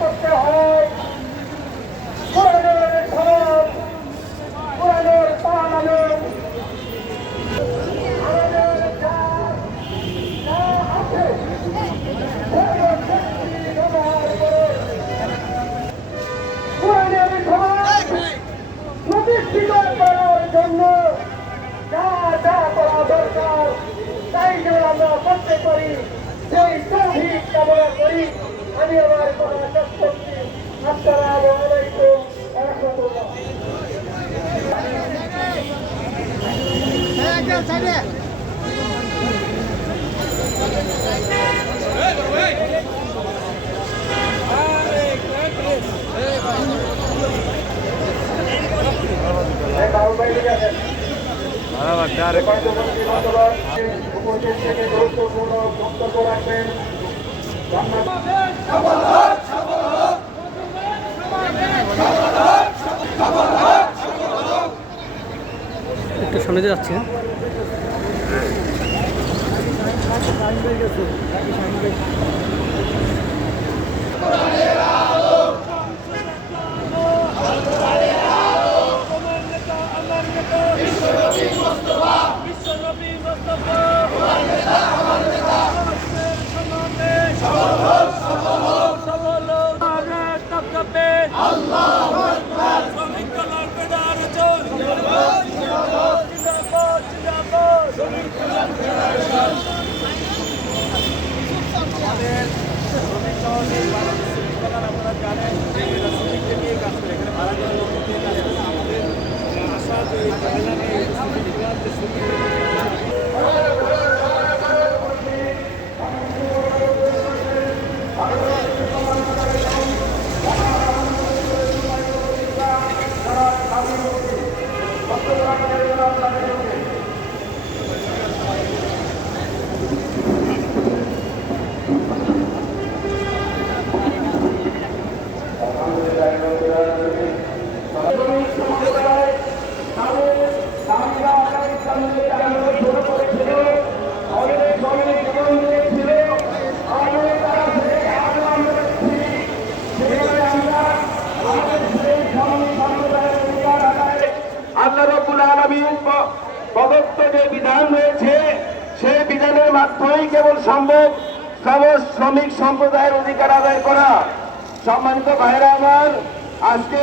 করতে হয়। কোরআনের সমাজ কোরআনের প্রতিষ্ঠিত করার জন্য দরকার, তাই যেন করতে পারি, সেই তৌহিদ কামনা করি। আমি আমার কথা শেষ করছি আসসালামু আলাইকুম উপস্থিত থেকে গুরুত্বপূর্ণ বক্তব্য রাখবেন। একটু সামনে যাচ্ছে। বিশ্বনবী আল্লাহ রব্বুল আলমীর যে বিধান রয়েছে, সেই বিধানের মাধ্যমেই কেবল সম্ভব সব শ্রমিক সম্প্রদায়ের অধিকার করা। সম্মানিত ভাইরা আজকে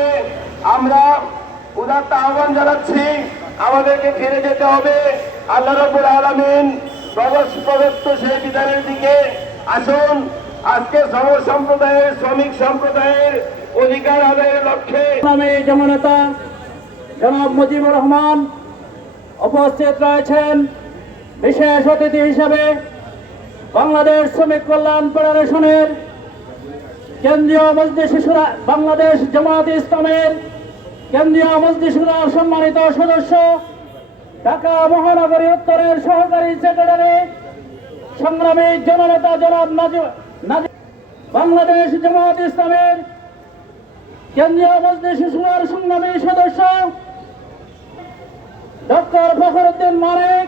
আমরা উদাত্ত আহ্বান জানাচ্ছি, আমাদেরকে ফিরে যেতে হবে। আল্লাহ রব্বুল আলমিন প্রদত্ত সেই বিধানের দিকে আসুন। আজকে সব সম্প্রদায়ের শ্রমিক সম্প্রদায়ের অধিকার আদায়ের লক্ষ্যে জননেতা জনাব মুজিবুর রহমান উপস্থিত রয়েছেন। বিশেষ অতিথি হিসাবে বাংলাদেশ শ্রমিক কল্যাণ ফেডারেশনের কেন্দ্রীয় মসজিদ শিশুরা, বাংলাদেশ জামাত ইসলামের কেন্দ্রীয় মজলিসুরার সম্মানিত সদস্য ঢাকা মহানগরী উত্তরের সহকারী সেক্রেটারি, সংগ্রামী জননেতা জনাব বাংলাদেশ জামাত ইসলামের কেন্দ্রীয় মজলিস সুরার সংগ্রামী সদস্য, ডক্টর ফখরুদ্দিন মারেক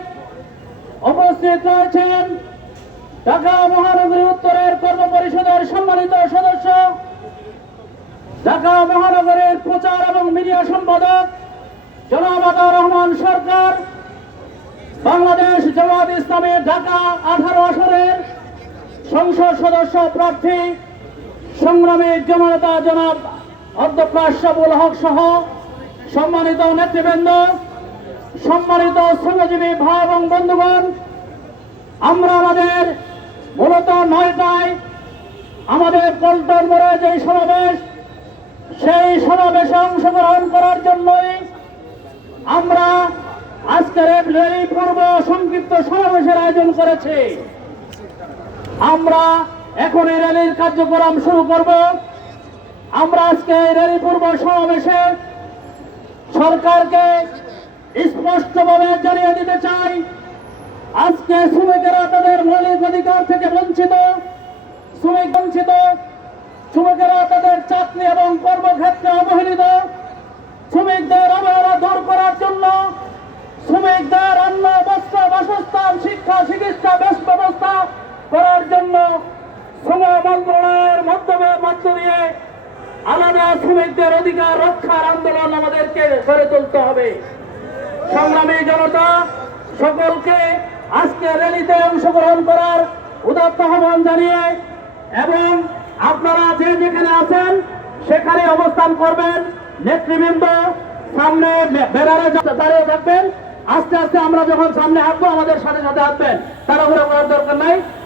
উপস্থিত রয়েছেন ঢাকা মহানগরী উত্তরের কর্ম পরিষদের সম্মানিত সদস্য, ঢাকা মহানগরের প্রচার এবং মিডিয়া সম্পাদক জনাব রহমান সরকার বাংলাদেশ জামাত ইসলামের ঢাকা আঠারো আসনের সংসদ সদস্য প্রার্থী সংগ্রামী জননেতা জনাব অধ্যক্ষ আশরাফুল হক সহ সম্মানিত নেতৃবৃন্দ, সম্মানিত শ্রমজীবী ভাই এবং বন্ধুগণ, আমরা আমাদের মূলত নয়টায় আমাদের পল্টন মোড়ে যে সমাবেশ, সেই সমাবেশে অংশগ্রহণ করার জন্যই আমরা কার্যক্রম শুরু করব। আমরা আজকে এই পূর্ব সমাবেশে সরকারকে স্পষ্টভাবে জানিয়ে দিতে চাই। আজকে শ্রমিকেরা তাদের মৌলিক অধিকার থেকে বঞ্চিত, শ্রমিক বঞ্চিত, শ্রমিকেরা তাদের চাকরি এবং কর্মক্ষেত্রে অবহেলিত, শ্রমিকদের অবহেলা দূর করার জন্য শ্রমিকদের অন্ন, বস্ত্র, বাসস্থান, শিক্ষা, চিকিৎসা, বেশ ব্যবস্থা করার জন্য শ্রম মন্ত্রণালয়ের মাধ্যমে মধ্য দিয়ে আলাদা শ্রমিকদের অধিকার রক্ষার আন্দোলন আমাদেরকে গড়ে তুলতে হবে। সংগ্রামী জনতা সকলকে আজকে র্যালিতে অংশগ্রহণ করার উদাত্ত আহ্বান জানিয়ে এবং আপনারা যে যেখানে আছেন সেখানে অবস্থান করবেন। নেতৃবৃন্দ, সামনে বেড়ারে দাঁড়িয়ে থাকবেন। আস্তে আস্তে আমরা যখন সামনে আসব আমাদের সাথে সাথে আসবেন তারা তাড়াহুড়া করার দরকার নাই।